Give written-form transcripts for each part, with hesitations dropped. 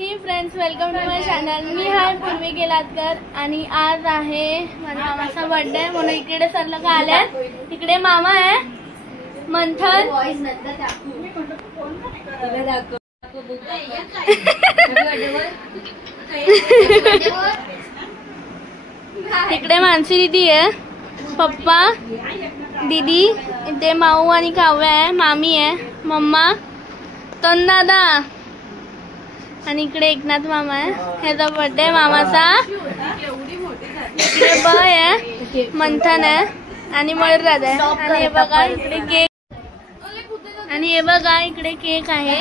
He friends, welcome to my channel. मी hi Purvi Gelatkar आणि आज आहे माझ्या मामाचा बर्थडे म्हणून इकडे सर्व का आल्यात. इकडे मामा आहे, मंथन, इकडे मानसी दीदी आहे, पप्पा, दीदी, इथे माऊ आणि काव्या आहे, मामी आहे, मम्मा, तन दादा आणि इकडे एकनाथ मामा आहे. ह्याचा बर्थडे मामाचा. इकडे बय आहे, मंथन आहे आणि मयूरराज आहे. आणि हे बघा इकडे केक, आणि हे बघा इकडे केक आहे.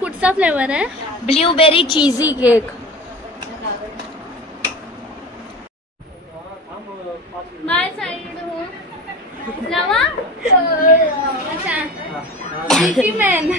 कुठचा फ्लेवर आहे? Blueberry cheesy cake. बाय साइड हो नवा. अच्छा मिकी मॅन.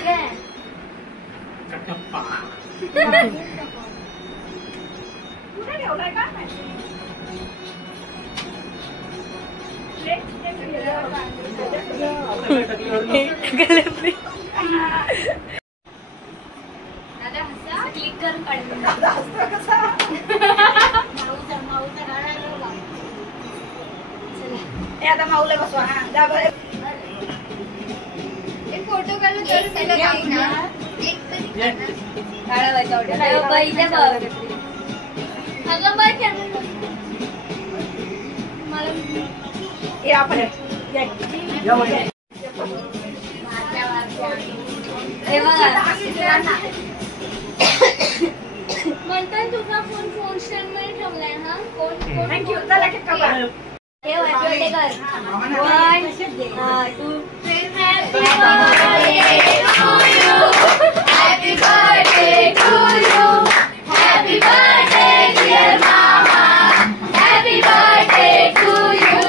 आता माऊला बसवा. एक फोटो काढून मंथन तुझा फोन स्टँड मध्ये ठेवलाय हा. थँक्यू. चला केक कापा. Happy birthday to you. Happy birthday dear mama. Happy birthday to you.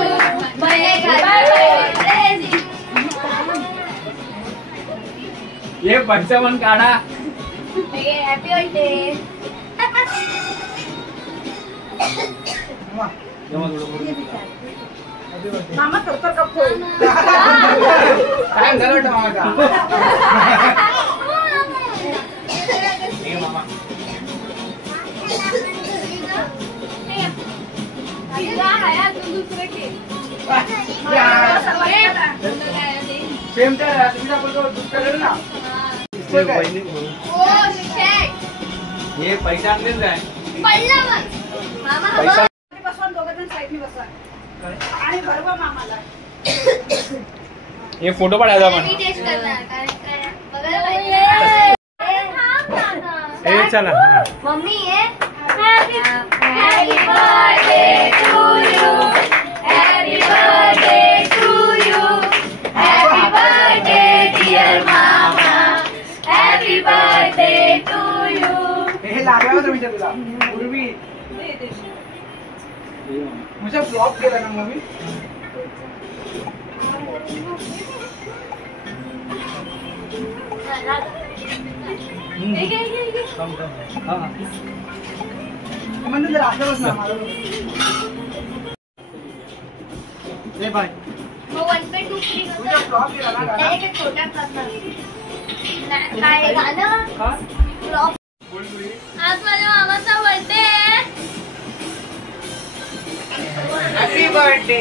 ये बच्चा मन काढा. Happy birthday. मामा तर कपतो. काय झालं मामाचा? मामा सेम त्या ना. हे पैसा आणलेच आहे. पैसा बसवा. दोघं जण साईडने बसवा आणि भरवा मामाला. हे फोटो काढायचा आपण. हे चला. मम्मी है. Happy birthday to you. Happy birthday to you. Happy birthday dear mama. Happy birthday to you. हे लागल्यावर विचार तुला पूर्वी मुझे ब्लॉक केला ना मम्मी. म्हणजे जर असं ना बाय. मग 1 2 3 तुझा ब्लॉक केला ना गाणं. एक छोटा काय गाणं ब्लॉग. आज माझ्या मामाचा बर्थडे आहे. Happy birthday.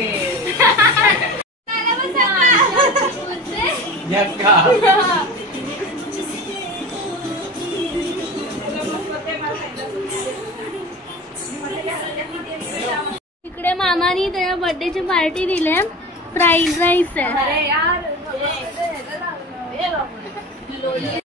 इकडे मामानी त्याच्या बर्थडेची पार्टी दिली. फ्राईड राईस आहे.